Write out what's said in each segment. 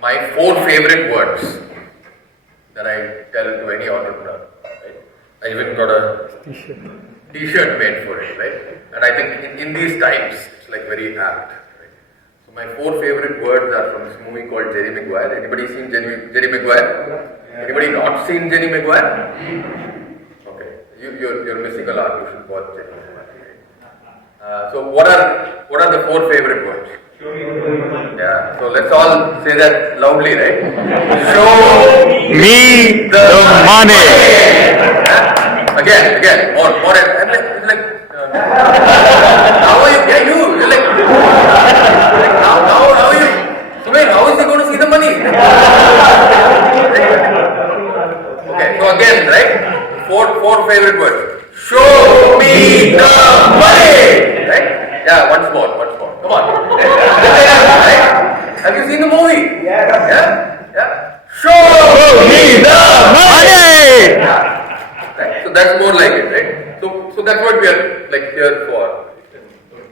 My 4 favorite words that I tell to any entrepreneur. Right? I even got a t-shirt made for it, right? And I think in these times, it's like very apt. Right? So my 4 favorite words are from this movie called Jerry Maguire. Anybody seen Jerry Maguire? Anybody not seen Jerry Maguire? Okay, you're missing a lot. You should watch Jerry Maguire. So what are the 4 favorite words? Yeah, so let's all say that loudly, right? Show Me the money. Yeah? Again, more. It's like, how are you? Yeah, you're like, how are you? Sumit, how is he going to see the money? Okay, so again, right? 4 favorite words. Show me the money. Right? Yeah, once more. Come on. Right? Have you seen the movie? Yeah. Show me the money. Yeah. Right? So that's more like it, right? So that's what we are like here for.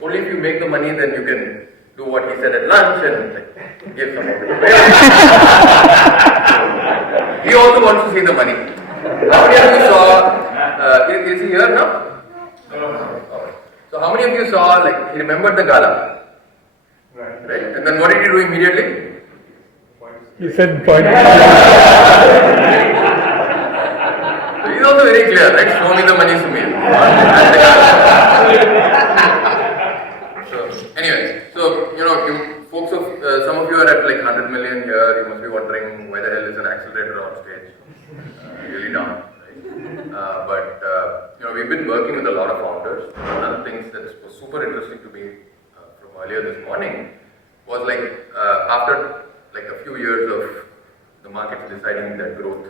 Only if you make the money, then you can do what he said at lunch and like, give some of it away. He also wants to see the money. How many of you saw? Is he here now? No. So how many of you saw? Like he remembered the gala. Right? And then what did he do immediately? He said point. So he's also very clear, right? Show me the money, Sumit. So anyway, so you folks some of you are at like 100 million here. You must be wondering why the hell is an accelerator on stage? Really not. Right? But we've been working with a lot of founders. One of the things that was super interesting to me from earlier this morning was like after like a few years of the market deciding that growth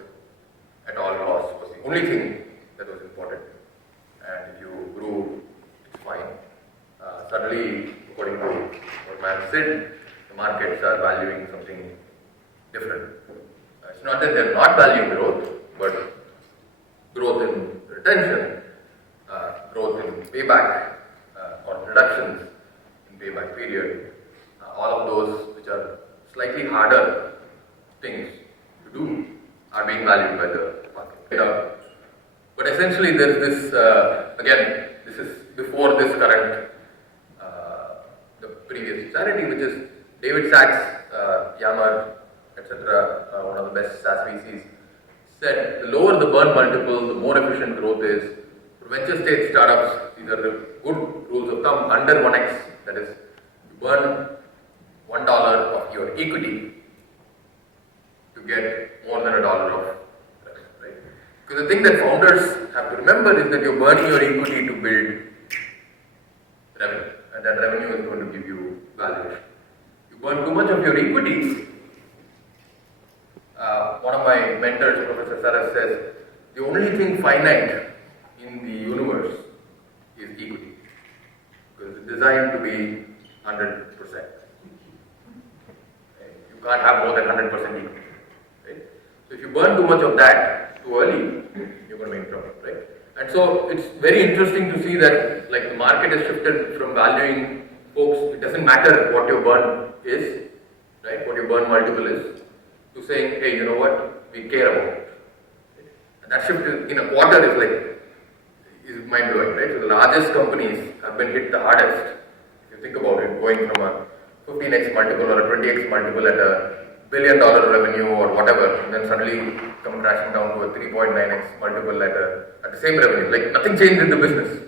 at all costs was the only thing that was important, and if you grew, it's fine. Suddenly, according to what man said, the markets are valuing something different. It's not that they're not valuing growth, but growth in retention, growth in payback, or reductions in payback period, all of those which are slightly harder things to do are being valued by the market. But essentially there is this, again, this is before this current, the previous charity, which is David Sachs, Yammer, etc., one of the best SaaS VCs, said the lower the burn multiple, the more efficient growth is. For venture stage startups, these are the good rules of thumb, under 1x, that is, you burn $1 of your equity to get more than $1 of revenue, right? Because the thing that founders have to remember is that you're burning your equity to build revenue, and that revenue is going to give you valuation. You burn too much of your equity. One of my mentors, Professor Saras, says the only thing finite in the universe is equity, because it's designed to be 100%. You can't have more than 100% equity, right? So if you burn too much of that too early, you're going to be in trouble, right? And so it's very interesting to see that like the market has shifted from valuing folks, it doesn't matter what your burn is, right? What your burn multiple is, to saying, hey, you know what, we care about it. Right? And that shift in a quarter is mind blowing, right? So the largest companies have been hit the hardest. If you think about it, going from a 15x multiple or a 20x multiple at a $1 billion revenue or whatever, and then suddenly come crashing down to a 3.9x multiple at the same revenue. Like nothing changed in the business.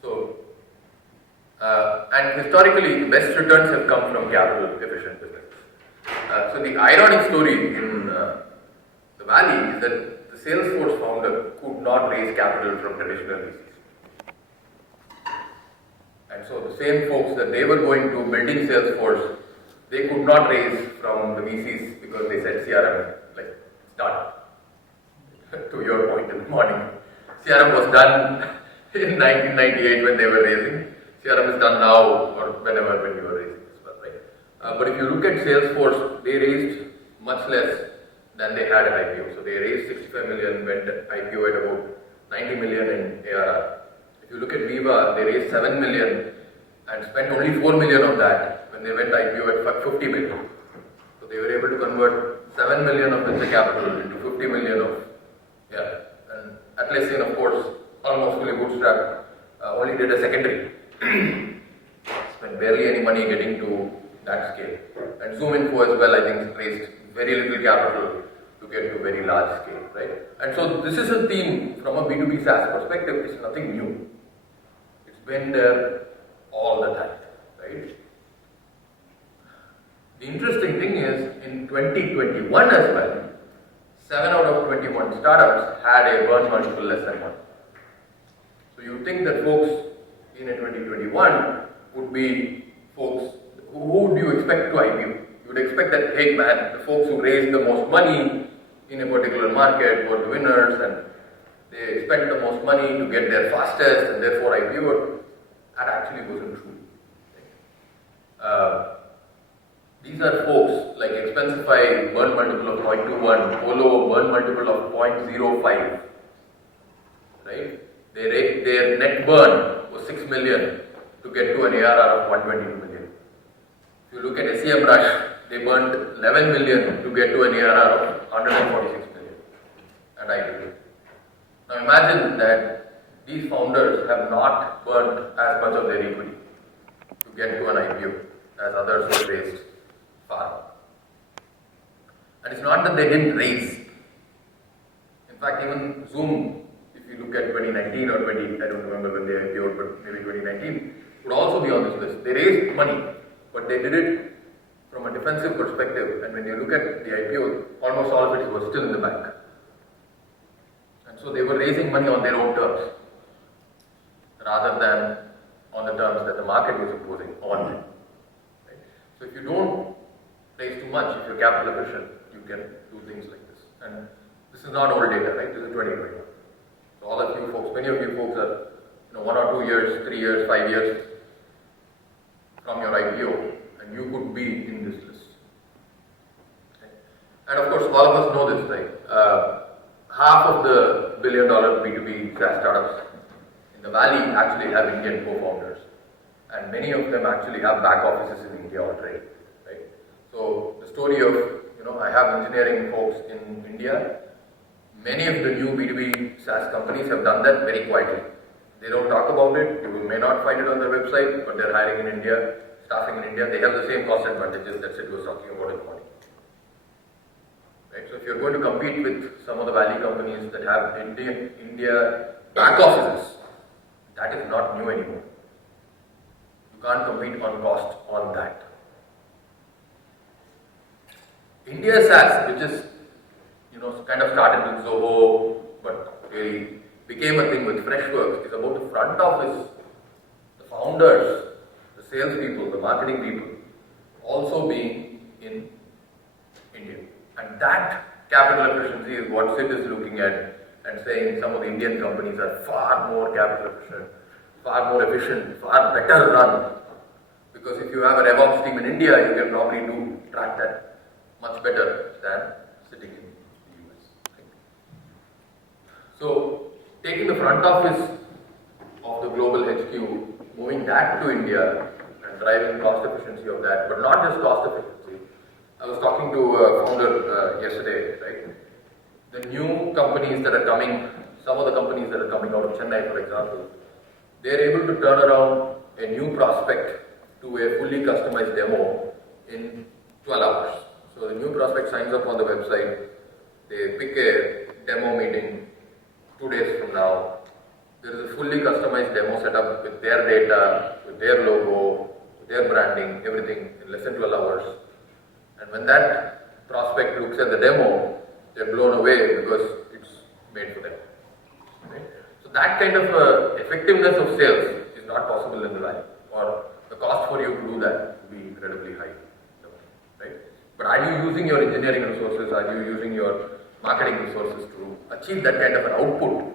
So, and historically, the best returns have come from capital efficient businesses. So the ironic story in the Valley is that the Salesforce founder could not raise capital from traditional VCs. And so the same folks that they were going to building Salesforce, they could not raise from the VCs because they said CRM, like, it's done. To your point in the morning, CRM was done in 1998 when they were raising. CRM is done now or when you were raising as well, right? But if you look at Salesforce, they raised much less than they had at IPO. So they raised 65 million, went IPO at about 90 million in ARR. If you look at Viva, they raised 7 million and spent only 4 million of that when they went IPO at 50 million. So they were able to convert 7 million of venture capital into 50 million of, and Atlassian, of course, almost fully bootstrapped, only did a secondary. Spent barely any money getting to that scale. And Zoom Info as well, I think, raised very little capital to get to very large scale, right? And so this is a theme from a B2B SaaS perspective. It's nothing new. It's been there all the time, right? The interesting thing is, in 2021 as well, 7 out of 21 startups had a burn multiple less than 1. So you think that folks in 2021 would be folks, who would you expect to IPO? You would expect that, hey man, the folks who raised the most money in a particular market were the winners and they spent the most money to get there fastest and therefore IPO'd. That actually wasn't true. These are folks like Expensify, burn multiple of 0.21, Polo, burn multiple of 0.05, right? Their net burn was 6 million to get to an ARR of 122 million. If you look at SEMrush, they burned 11 million to get to an ARR of 146 million. And I agree. Now imagine that these founders have not burned as much of their equity to get to an IPO as others who raised far. And it's not that they didn't raise. In fact, even Zoom, if you look at 2019 or 20, I don't remember when they IPO'd, but maybe 2019, would also be on this list. They raised money, but they did it from a defensive perspective. And when you look at the IPO, almost all of it was still in the bank. And so they were raising money on their own terms, rather than on the terms that the market was imposing on them. Right? So if you don't raise too much, if you're capital efficient, you can do things like this. And this is not old data, right? This is 2021. So all of you folks, many of you folks are 1 or 2 years, 3 years, 5 years from your IPO, and you could be in this list. Okay? And of course, all of us know this, right? Half of the $1 billion B2B SaaS startups in the Valley actually have Indian co-founders, and many of them actually have back offices in India already, right? So the story of, I have engineering folks in India. Many of the new B2B SaaS companies have done that very quietly. They don't talk about it. You may not find it on their website, but they're hiring in India, staffing in India. They have the same cost advantages that Sid was talking about in the morning. Right? So if you're going to compete with some of the Valley companies that have India back offices, that is not new anymore. You can't compete on cost on that. India SaaS, which is kind of started with Zoho, but really became a thing with Freshworks, is about the front office, the founders, the salespeople, the marketing people, also being in India. And that capital efficiency is what Sid is looking at and saying some of the Indian companies are far more capital efficient, far more efficient, far better run. Because if you have a RevOps team in India, you can probably track that much better than sitting in the US. So, taking the front office of the global HQ, moving that to India and driving cost efficiency of that, but not just cost efficiency. I was talking to a founder yesterday, right? The new companies that are coming, some of the companies that are coming out of Chennai, for example, they're able to turn around a new prospect to a fully customized demo in 12 hours. So the new prospect signs up on the website, they pick a demo meeting 2 days from now. There is a fully customized demo set up with their data, with their logo, with their branding, everything in less than 12 hours. And when that prospect looks at the demo, they're blown away because it's made for them. Right? So that kind of effectiveness of sales is not possible in the Valley, or the cost for you to do that will be incredibly high. Right? But are you using your engineering resources, are you using your marketing resources to achieve that kind of an output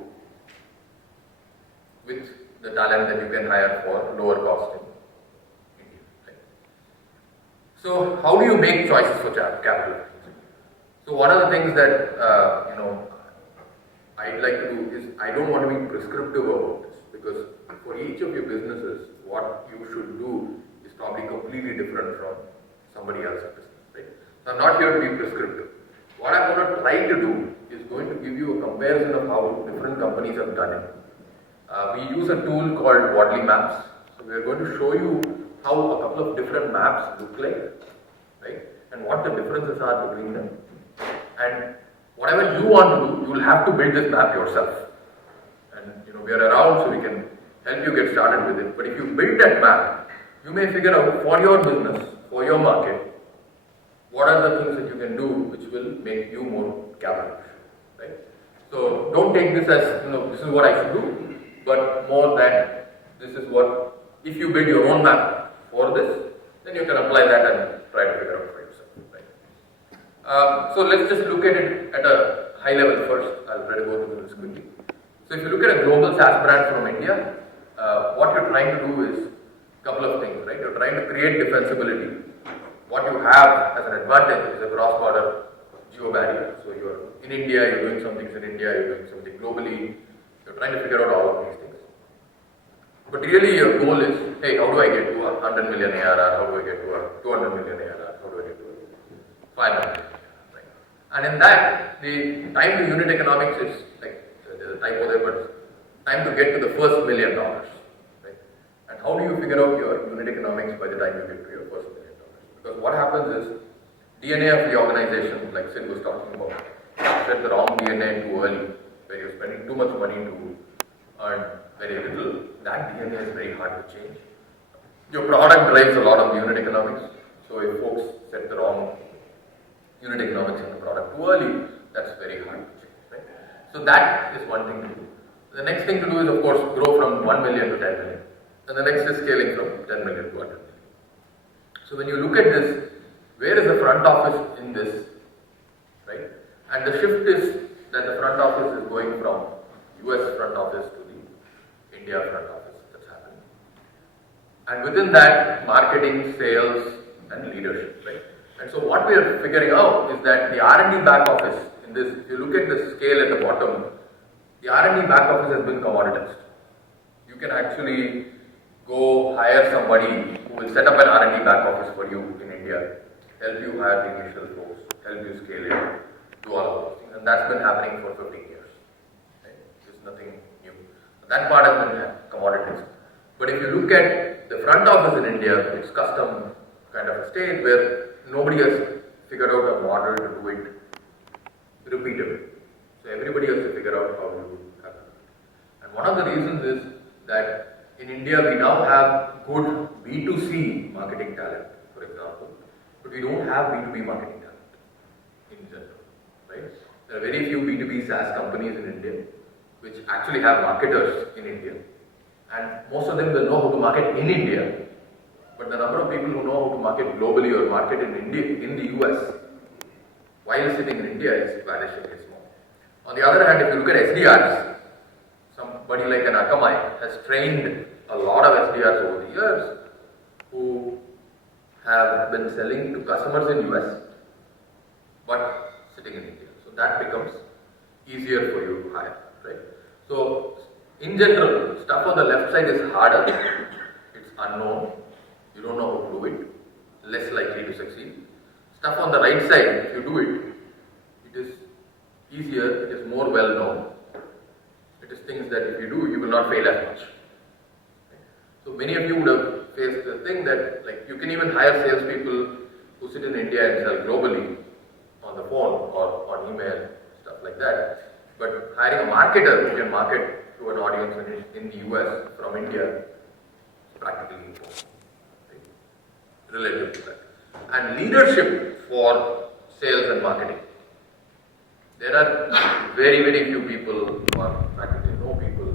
with the talent that you can hire for lower cost in India? Right? So how do you make choices for capital? So one of the things that I'd like to do is, I don't want to be prescriptive about this, because for each of your businesses, what you should do is is probably completely different from somebody else's business, right? So I'm not here to be prescriptive. What I'm going to try to do is going to give you a comparison of how different companies have done it. We use a tool called Wadley Maps. So we are going to show you how a couple of different maps look like, right? And what the differences are between them. And whatever you want to do, you will have to build this map yourself. And we are around so we can help you get started with it. But if you build that map, you may figure out for your business, for your market, what are the things that you can do which will make you more capital efficient, right? So don't take this as, this is what I should do, but more that this is what, if you build your own map for this, then you can apply that and try to figure out for yourself, right? So let's just look at it at a high level first. I'll try to go through this quickly. So if you look at a global SaaS brand from India, what you're trying to do is a couple of things, right? You're trying to create defensibility. What you have as an advantage is a cross-border geo-barrier. So you're in India, you're doing some things in India, you're doing something globally, you're trying to figure out all of these things. But really your goal is, hey, how do I get to a 100 million ARR? How do I get to a 200 million ARR? How do I get to a 500 million ARR? Right? And in that, the time to unit economics is like, there's a typo there, but time to get to the first $1 million. Right? And how do you figure out your unit economics by the time you get to your first $1 million? Because what happens is, DNA of the organization, like Sid was talking about, set the wrong DNA too early, where you're spending too much money to earn very little. That DNA is very hard to change. Your product drives a lot of unit economics. So if folks set the wrong unit economics in the product too early, that's very hard to change, right? So that is one thing to do. The next thing to do is, of course, grow from 1 million to 10 million. And the next is scaling from 10 million to 100 million. So when you look at this, where is the front office in this, right? And the shift is that the front office is going from US front office to the India front office. That's happening. And within that, marketing, sales, and leadership, right? And so what we are figuring out is that the R&D back office in this, if you look at the scale at the bottom, the R&D back office has been commoditized. You can actually go hire somebody who will set up an R&D back office for you in India, help you hire the initial folks, help you scale it, do all of those things. And that's been happening for 15 years. Right? It's nothing new. That part has been commoditized. But if you look at the front office in India, it's custom kind of a state where nobody has figured out a model to do it repeatedly. So everybody has to figure out how to do that. And one of the reasons is that in India, we now have good B2C marketing talent, for example, but we don't have B2B marketing talent in general, right? There are very few B2B SaaS companies in India which actually have marketers in India, and most of them will know how to market in India, but the number of people who know how to market globally or market in India, in the US, while sitting in India is vanishingly small. On the other hand, if you look at SDRs, somebody like an Akamai has trained a lot of SDRs over the years who have been selling to customers in US but sitting in India. So that becomes easier for you to hire, right? So in general, stuff on the left side is harder, it's unknown, you don't know how to do it, less likely to succeed. Stuff on the right side, if you do it, it is easier, it is more well known. It is things that if you do, you will not fail as much. So many of you would have faced the thing that, like, you can even hire salespeople who sit in India and sell globally on the phone or on email, stuff like that. But hiring a marketer who can market to an audience in the US from India is practically impossible, right? Relative to that. And leadership for sales and marketing. There are very, very few people, or practically no people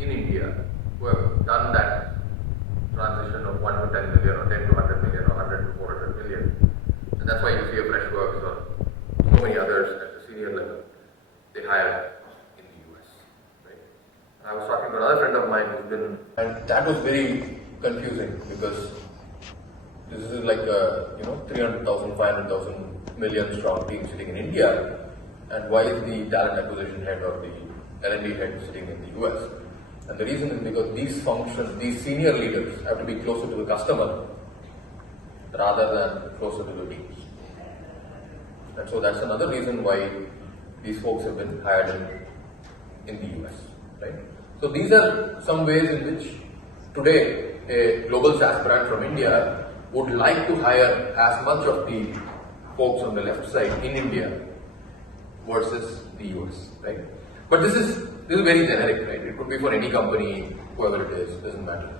in India who have done that transition of 1 to 10 million or 10 to 100 million or 100 to 400 million. And that's why you see a Freshworks or so many others at the senior level, they hire in the US. Right? I was talking to another friend of mine who's been, and that was very confusing because this is like a 300,000, 500,000 million strong team sitting in India, and why is the talent acquisition head or the L&D head sitting in the US? And the reason is because these functions, these senior leaders have to be closer to the customer rather than closer to the teams. And so that's another reason why these folks have been hired in the US, right? So these are some ways in which today a global SaaS brand from India would like to hire as much of the folks on the left side in India versus the US, right? But this is very generic, right? It could be for any company, whoever it is, doesn't matter.